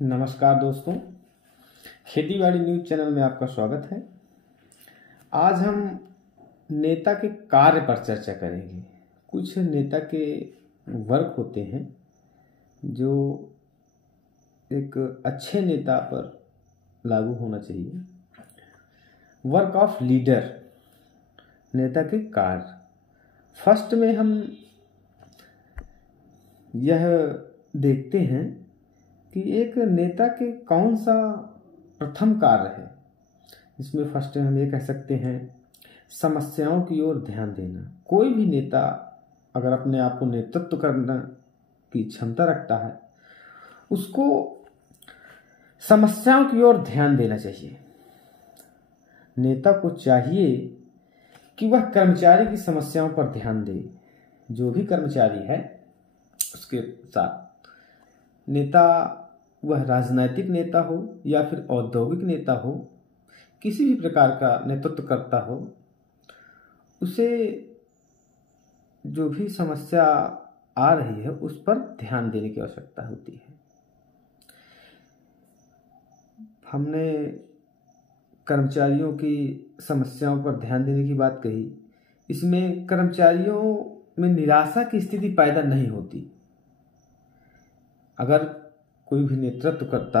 नमस्कार दोस्तों, खेती बाड़ी न्यूज चैनल में आपका स्वागत है। आज हम नेता के कार्य पर चर्चा करेंगे। कुछ नेता के वर्क होते हैं जो एक अच्छे नेता पर लागू होना चाहिए। वर्क ऑफ लीडर, नेता के कार्य। फर्स्ट में हम यह देखते हैं कि एक नेता के कौन सा प्रथम कार्य है। इसमें फर्स्ट हम ये कह सकते हैं, समस्याओं की ओर ध्यान देना। कोई भी नेता अगर अपने आप को नेतृत्व करने की क्षमता रखता है, उसको समस्याओं की ओर ध्यान देना चाहिए। नेता को चाहिए कि वह कर्मचारी की समस्याओं पर ध्यान दे। जो भी कर्मचारी है उसके साथ नेता, वह राजनीतिक नेता हो या फिर औद्योगिक नेता हो, किसी भी प्रकार का नेतृत्व करता हो, उसे जो भी समस्या आ रही है उस पर ध्यान देने की आवश्यकता होती है। हमने कर्मचारियों की समस्याओं पर ध्यान देने की बात कही। इसमें कर्मचारियों में निराशा की स्थिति पैदा नहीं होती। अगर कोई भी नेतृत्वकर्ता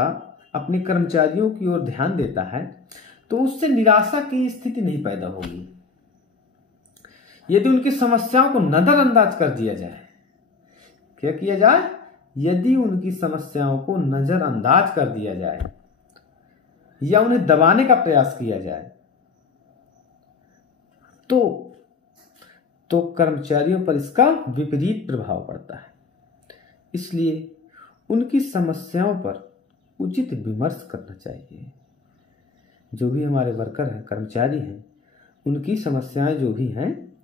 अपने कर्मचारियों की ओर ध्यान देता है तो उससे निराशा की स्थिति नहीं पैदा होगी। यदि उनकी समस्याओं को नजरअंदाज कर दिया जाए, क्या किया जाए? यदि उनकी समस्याओं को नजरअंदाज कर दिया जाए या उन्हें दबाने का प्रयास किया जाए तो कर्मचारियों पर इसका विपरीत प्रभाव पड़ता है। इसलिए उनकी समस्याओं पर उचित विमर्श करना चाहिए। जो भी हमारे वर्कर हैं, कर्मचारी हैं, उनकी समस्याएं जो भी हैं,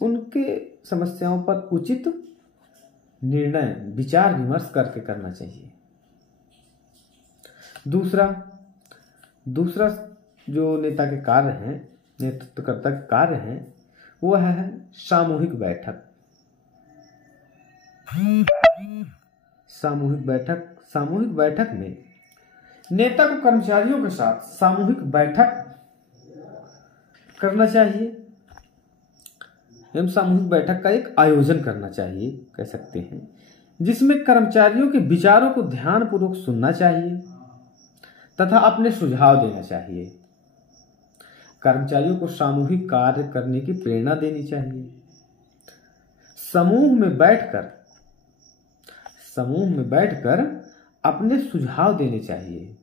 उनके समस्याओं पर उचित निर्णय, विचार विमर्श करके करना चाहिए। दूसरा जो नेता के कार्य हैं, नेतृत्वकर्ता के कार्य हैं, वह है सामूहिक बैठक। सामूहिक बैठक में नेता को कर्मचारियों के साथ सामूहिक बैठक करना चाहिए एवं सामूहिक बैठक का एक आयोजन करना चाहिए, कह सकते हैं, जिसमें कर्मचारियों के विचारों को ध्यानपूर्वक सुनना चाहिए तथा अपने सुझाव देना चाहिए। कर्मचारियों को सामूहिक कार्य करने की प्रेरणा देनी चाहिए। समूह में बैठकर अपने सुझाव देने चाहिए।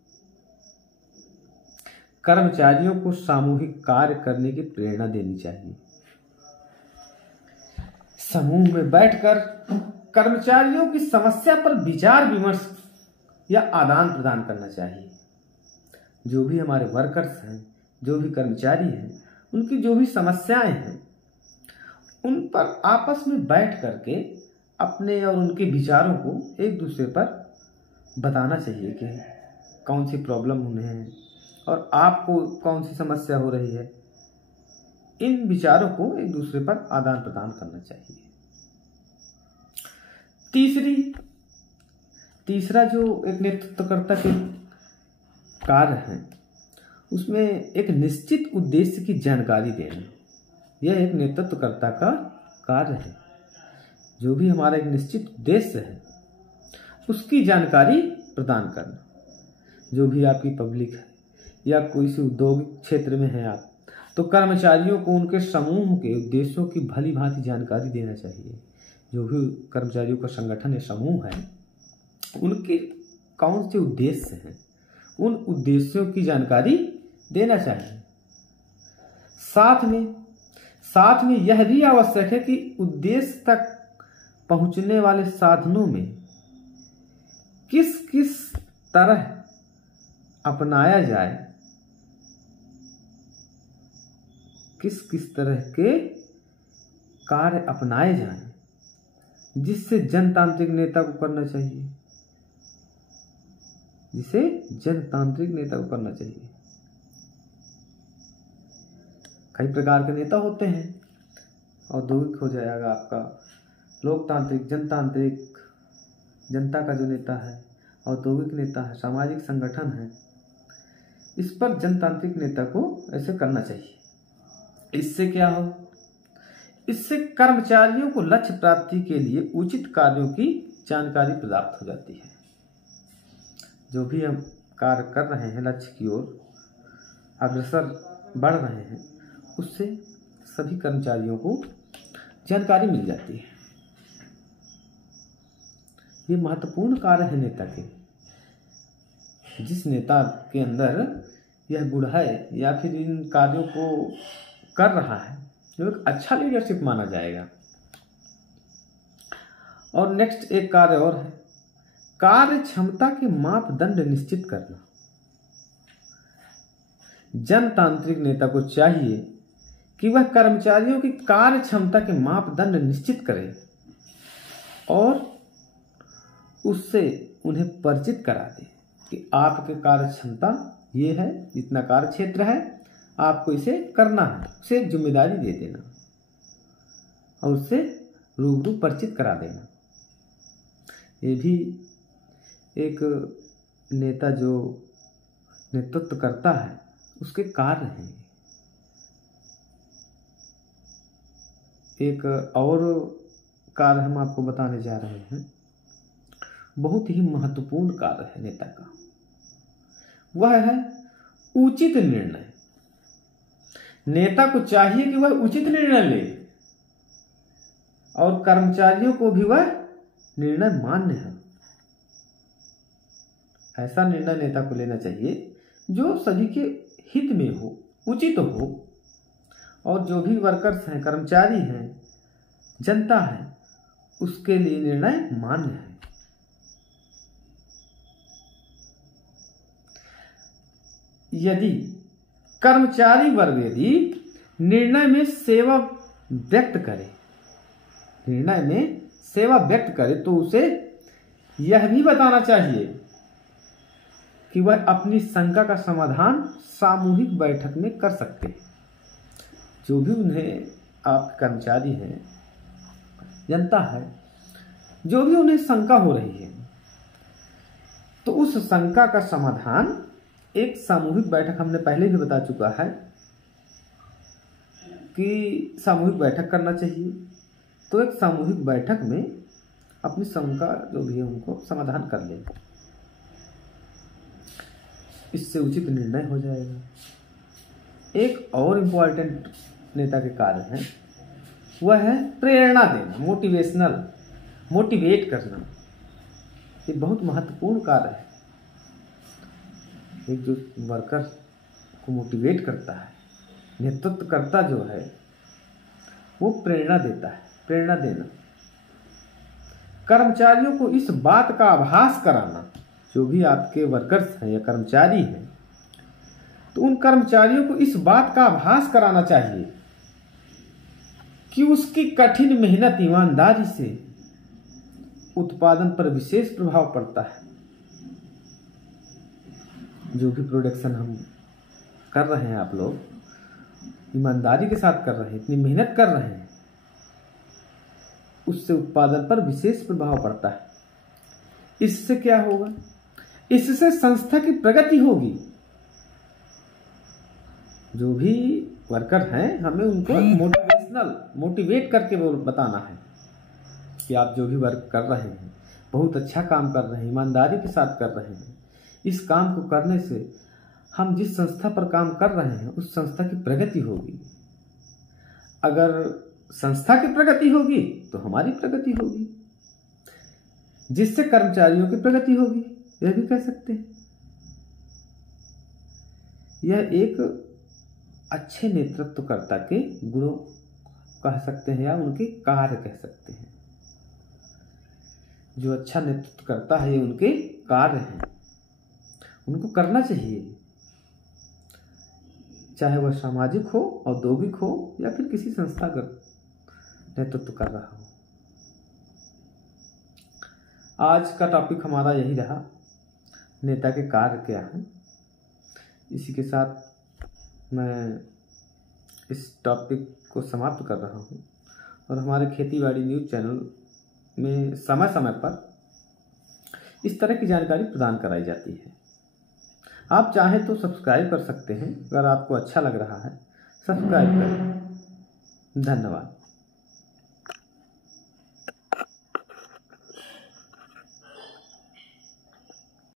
कर्मचारियों को सामूहिक कार्य करने की प्रेरणा देनी चाहिए। समूह में बैठकर कर्मचारियों की समस्या पर विचार विमर्श या आदान प्रदान करना चाहिए। जो भी हमारे वर्कर्स हैं, जो भी कर्मचारी हैं, उनकी जो भी समस्याएं हैं, उन पर आपस में बैठ करके अपने और उनके विचारों को एक दूसरे पर बताना चाहिए कि कौन सी प्रॉब्लम उन्हें है और आपको कौन सी समस्या हो रही है। इन विचारों को एक दूसरे पर आदान प्रदान करना चाहिए। तीसरा जो एक नेतृत्वकर्ता के कार्य है, उसमें एक निश्चित उद्देश्य की जानकारी देना। यह एक नेतृत्वकर्ता का कार्य है। जो भी हमारा एक निश्चित उद्देश्य है, उसकी जानकारी प्रदान करना। जो भी आपकी पब्लिक है या कोई से औद्योगिक क्षेत्र में है आप, तो कर्मचारियों को उनके समूह के उद्देश्यों की भली भांति जानकारी देना चाहिए। जो भी कर्मचारियों का संगठन या समूह है, उनके कौन से उद्देश्य हैं, उन उद्देश्यों की जानकारी देना चाहिए। साथ में यह भी आवश्यक है कि उद्देश्य तक पहुंचने वाले साधनों में किस किस तरह अपनाया जाए, किस तरह के कार्य अपनाए जाएं, जिससे जनतांत्रिक नेता को करना चाहिए, कई प्रकार के नेता होते हैं। औद्योगिक हो जाएगा आपका, लोकतांत्रिक, जनतांत्रिक, जनता का जो नेता है, औद्योगिक नेता है, सामाजिक संगठन है, इस पर जनतांत्रिक नेता को ऐसे करना चाहिए। इससे क्या हो, इससे कर्मचारियों को लक्ष्य प्राप्ति के लिए उचित कार्यों की जानकारी प्राप्त हो जाती है। जो भी हम कार्य कर रहे हैं, लक्ष्य की ओर अग्रसर बढ़ रहे हैं, उससे सभी कर्मचारियों को जानकारी मिल जाती है। ये महत्वपूर्ण कार्य है नेता के। जिस नेता के अंदर यह गुण है या फिर इन कार्यों को कर रहा है, जो एक अच्छा लीडरशिप माना जाएगा। और नेक्स्ट एक कार्य और है, कार्य क्षमता के मापदंड निश्चित करना। जनतांत्रिक नेता को चाहिए कि वह कर्मचारियों की कार्य क्षमता के मापदंड निश्चित करे और उससे उन्हें परिचित करा दे कि आपके कार्य क्षमता ये है, इतना कार्य क्षेत्र है, आपको इसे करना है, उसे जिम्मेदारी दे देना और उससे रूबरू परिचित करा देना। ये भी एक नेता जो नेतृत्व करता है उसके कार्य हैं। एक और कार्य हम आपको बताने जा रहे हैं, बहुत ही महत्वपूर्ण कार्य है नेता का, वह है उचित निर्णय। नेता को चाहिए कि वह उचित निर्णय ले और कर्मचारियों को भी वह निर्णय मान्य है। ऐसा निर्णय नेता को लेना चाहिए जो सभी के हित में हो, उचित हो, और जो भी वर्कर्स हैं, कर्मचारी हैं, जनता है, उसके लिए निर्णय मान्य है। यदि कर्मचारी वर्ग यदि निर्णय में सेवा व्यक्त करे, तो उसे यह भी बताना चाहिए कि वह अपनी शंका का समाधान सामूहिक बैठक में कर सकते हैं। जो भी उन्हें, आप कर्मचारी हैं, जनता है, जो भी उन्हें शंका हो रही है, तो उस शंका का समाधान एक सामूहिक बैठक, हमने पहले भी बता चुका है कि सामूहिक बैठक करना चाहिए। तो एक सामूहिक बैठक में अपनी शंका जो भी है उनको समाधान कर ले, इससे उचित निर्णय हो जाएगा। एक और इम्पोर्टेंट नेता के कार्य हैं, वह है प्रेरणा देना, मोटिवेट करना। ये बहुत महत्वपूर्ण कार्य है। एक जो वर्कर को मोटिवेट करता है, नेतृत्व करता जो है, वो प्रेरणा देता है। प्रेरणा देना, कर्मचारियों को इस बात का आभास कराना, जो भी आपके वर्कर्स हैं या कर्मचारी हैं, तो उन कर्मचारियों को इस बात का आभास कराना चाहिए कि उसकी कठिन मेहनत, ईमानदारी से उत्पादन पर विशेष प्रभाव पड़ता है। जो भी प्रोडक्शन हम कर रहे हैं, आप लोग ईमानदारी के साथ कर रहे हैं, इतनी मेहनत कर रहे हैं, उससे उत्पादन पर विशेष प्रभाव पड़ता है। इससे क्या होगा? इससे संस्था की प्रगति होगी। जो भी वर्कर हैं, हमें उनको मोटिवेट करके वो बताना है कि आप जो भी वर्क कर रहे हैं, बहुत अच्छा काम कर रहे हैं, ईमानदारी के साथ कर रहे हैं। इस काम को करने से हम जिस संस्था पर काम कर रहे हैं, उस संस्था की प्रगति होगी। अगर संस्था की प्रगति होगी तो हमारी प्रगति होगी, जिससे कर्मचारियों की प्रगति होगी, यह भी कह सकते हैं। यह एक अच्छे नेतृत्वकर्ता के गुणों कह सकते हैं या उनके कार्य कह सकते हैं। जो अच्छा नेतृत्व करता है, ये उनके कार्य हैं, उनको करना चाहिए, चाहे वह सामाजिक हो, औद्योगिक हो या फिर किसी संस्था का नेतृत्व कर रहा हो। आज का टॉपिक हमारा यही रहा, नेता के कार्य क्या हैं। इसी के साथ मैं इस टॉपिक को समाप्त कर रहा हूँ और हमारे खेती बाड़ी न्यूज़ चैनल में समय समय पर इस तरह की जानकारी प्रदान कराई जाती है। आप चाहें तो सब्सक्राइब कर सकते हैं। अगर आपको अच्छा लग रहा है सब्सक्राइब करें। धन्यवाद।